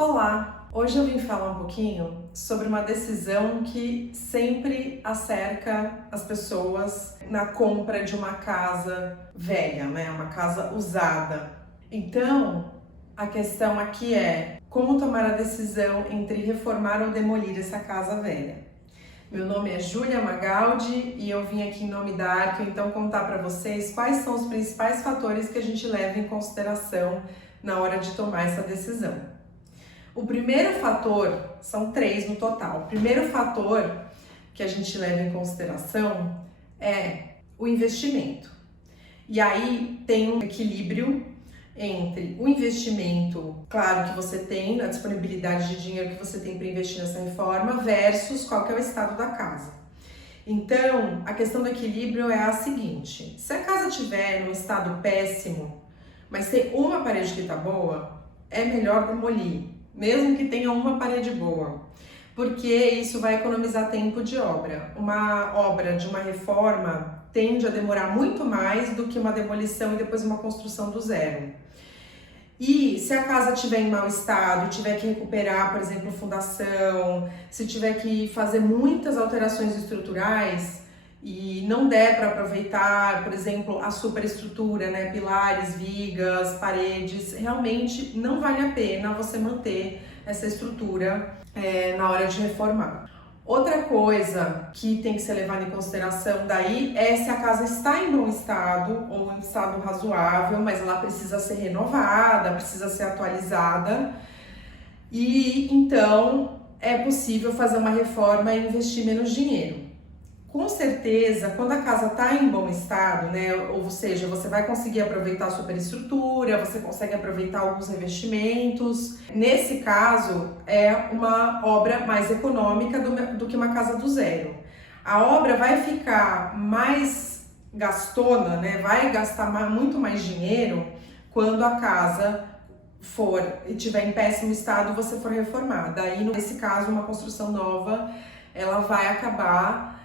Olá! Hoje eu vim falar um pouquinho sobre uma decisão que sempre acerca as pessoas na compra de uma casa velha, né? Uma casa usada. Então, a questão aqui é como tomar a decisão entre reformar ou demolir essa casa velha. Meu nome é Júlia Magaldi e eu vim aqui em nome da Arqueo então contar para vocês quais são os principais fatores que a gente leva em consideração na hora de tomar essa decisão. O primeiro fator, são três no total, o primeiro fator que a gente leva em consideração é o investimento. E aí tem um equilíbrio entre o investimento, claro, que você tem, na disponibilidade de dinheiro que você tem para investir nessa reforma, versus qual que é o estado da casa. Então, a questão do equilíbrio é a seguinte: se a casa estiver num estado péssimo, mas tem uma parede que está boa, é melhor demolir, mesmo que tenha uma parede boa, porque isso vai economizar tempo de obra. Uma obra de uma reforma tende a demorar muito mais do que uma demolição e depois uma construção do zero. E se a casa estiver em mau estado, tiver que recuperar, por exemplo, fundação, se tiver que fazer muitas alterações estruturais e não der para aproveitar, por exemplo, a superestrutura, né, pilares, vigas, paredes, realmente não vale a pena você manter essa estrutura na hora de reformar. Outra coisa que tem que ser levada em consideração daí é se a casa está em bom estado ou em estado razoável, mas ela precisa ser renovada, precisa ser atualizada, e então é possível fazer uma reforma e investir menos dinheiro. Com certeza, quando a casa está em bom estado, né, ou seja, você vai conseguir aproveitar a superestrutura, você consegue aproveitar alguns revestimentos. Nesse caso, é uma obra mais econômica do que uma casa do zero. A obra vai ficar mais gastona, né, vai gastar muito mais dinheiro quando a casa for e estiver em péssimo estado, você for reformar. Daí, nesse caso, uma construção nova, ela vai acabar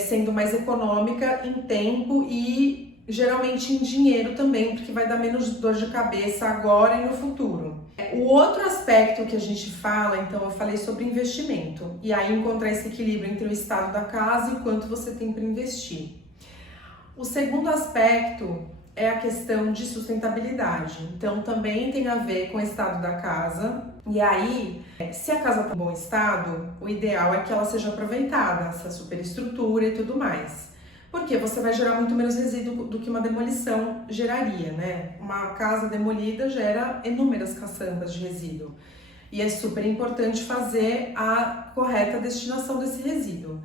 sendo mais econômica em tempo e geralmente em dinheiro também, porque vai dar menos dor de cabeça agora e no futuro. O outro aspecto que a gente fala, então eu falei sobre investimento, e aí encontrar esse equilíbrio entre o estado da casa e quanto você tem para investir. O segundo aspecto é a questão de sustentabilidade, então também tem a ver com o estado da casa. E aí, se a casa está em bom estado, o ideal é que ela seja aproveitada, essa superestrutura e tudo mais, porque você vai gerar muito menos resíduo do que uma demolição geraria, né? Uma casa demolida gera inúmeras caçambas de resíduo e é super importante fazer a correta destinação desse resíduo.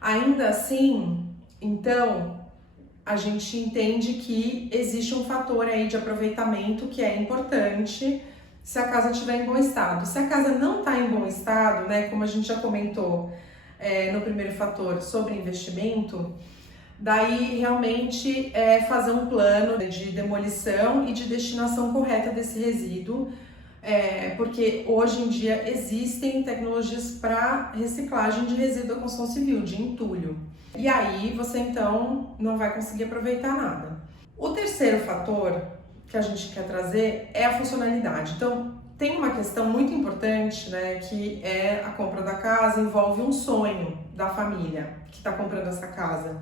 Ainda assim, então, a gente entende que existe um fator aí de aproveitamento que é importante se a casa estiver em bom estado. Se a casa não está em bom estado, né, como a gente já comentou no primeiro fator sobre investimento, daí realmente é fazer um plano de demolição e de destinação correta desse resíduo, porque hoje em dia existem tecnologias para reciclagem de resíduo da construção civil, de entulho. E aí você então não vai conseguir aproveitar nada. O terceiro fator que a gente quer trazer é a funcionalidade. Então, tem uma questão muito importante, né, que é a compra da casa, envolve um sonho da família que está comprando essa casa.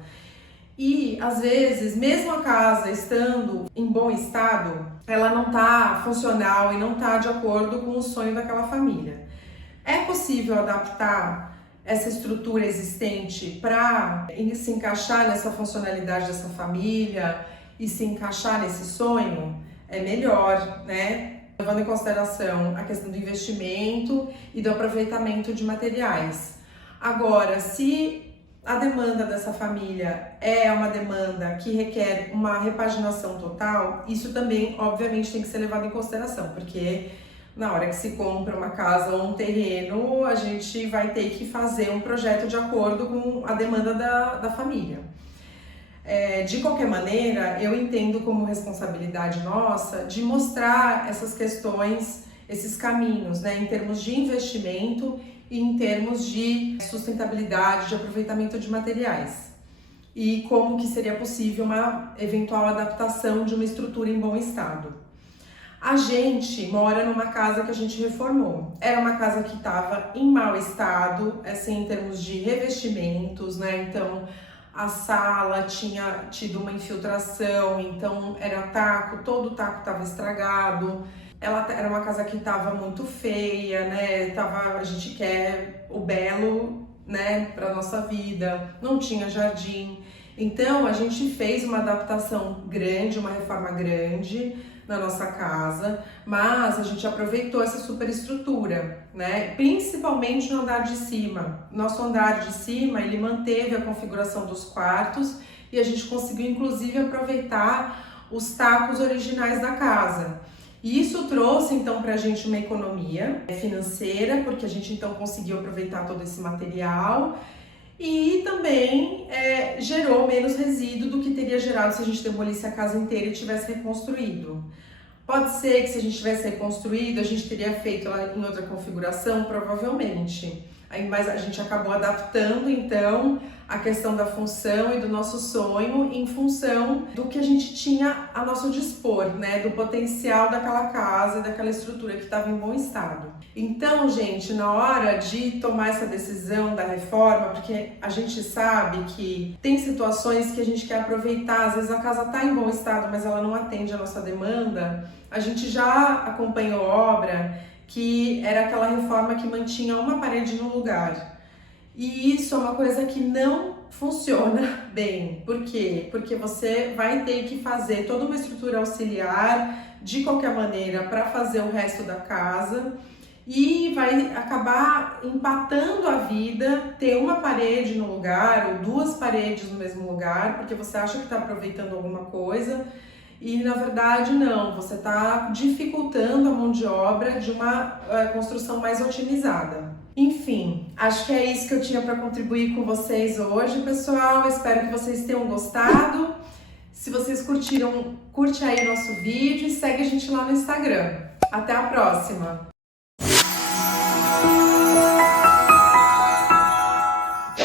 E, às vezes, mesmo a casa estando em bom estado, ela não está funcional e não está de acordo com o sonho daquela família. É possível adaptar essa estrutura existente para se encaixar nessa funcionalidade dessa família e se encaixar nesse sonho? É melhor, né? Levando em consideração a questão do investimento e do aproveitamento de materiais. Agora, se a demanda dessa família é uma demanda que requer uma repaginação total, isso também, obviamente, tem que ser levado em consideração, porque na hora que se compra uma casa ou um terreno, a gente vai ter que fazer um projeto de acordo com a demanda da família. De qualquer maneira, eu entendo como responsabilidade nossa de mostrar essas questões, esses caminhos, né, em termos de investimento e em termos de sustentabilidade, de aproveitamento de materiais. E como que seria possível uma eventual adaptação de uma estrutura em bom estado. A gente mora numa casa que a gente reformou. Era uma casa que estava em mau estado, assim, em termos de revestimentos, né? Então, a sala tinha tido uma infiltração, então era taco, todo o taco estava estragado. Ela era uma casa que estava muito feia, né? A gente quer o belo, né, para nossa vida. Não tinha jardim. Então, a gente fez uma adaptação grande, uma reforma grande na nossa casa, mas a gente aproveitou essa superestrutura, né? Principalmente no andar de cima. Nosso andar de cima, ele manteve a configuração dos quartos e a gente conseguiu inclusive aproveitar os tacos originais da casa. E isso trouxe então pra gente uma economia financeira, porque a gente então conseguiu aproveitar todo esse material e também gerou menos resíduo do que teria gerado se a gente demolisse a casa inteira e tivesse reconstruído. Pode ser que se a gente tivesse reconstruído, a gente teria feito ela em outra configuração, provavelmente. Mas a gente acabou adaptando então a questão da função e do nosso sonho em função do que a gente tinha a nosso dispor, né? Do potencial daquela casa e daquela estrutura que estava em bom estado. Então, gente, na hora de tomar essa decisão da reforma, porque a gente sabe que tem situações que a gente quer aproveitar, às vezes a casa está em bom estado, mas ela não atende a nossa demanda, a gente já acompanhou obra que era aquela reforma que mantinha uma parede no lugar. E isso é uma coisa que não funciona bem. Por quê? Porque você vai ter que fazer toda uma estrutura auxiliar de qualquer maneira para fazer o resto da casa e vai acabar empatando a vida, ter uma parede no lugar ou duas paredes no mesmo lugar, porque você acha que está aproveitando alguma coisa. E na verdade não, você está dificultando a mão de obra de uma construção mais otimizada. Enfim, acho que é isso que eu tinha para contribuir com vocês hoje, pessoal. Espero que vocês tenham gostado. Se vocês curtiram, curte aí nosso vídeo e segue a gente lá no Instagram. Até a próxima!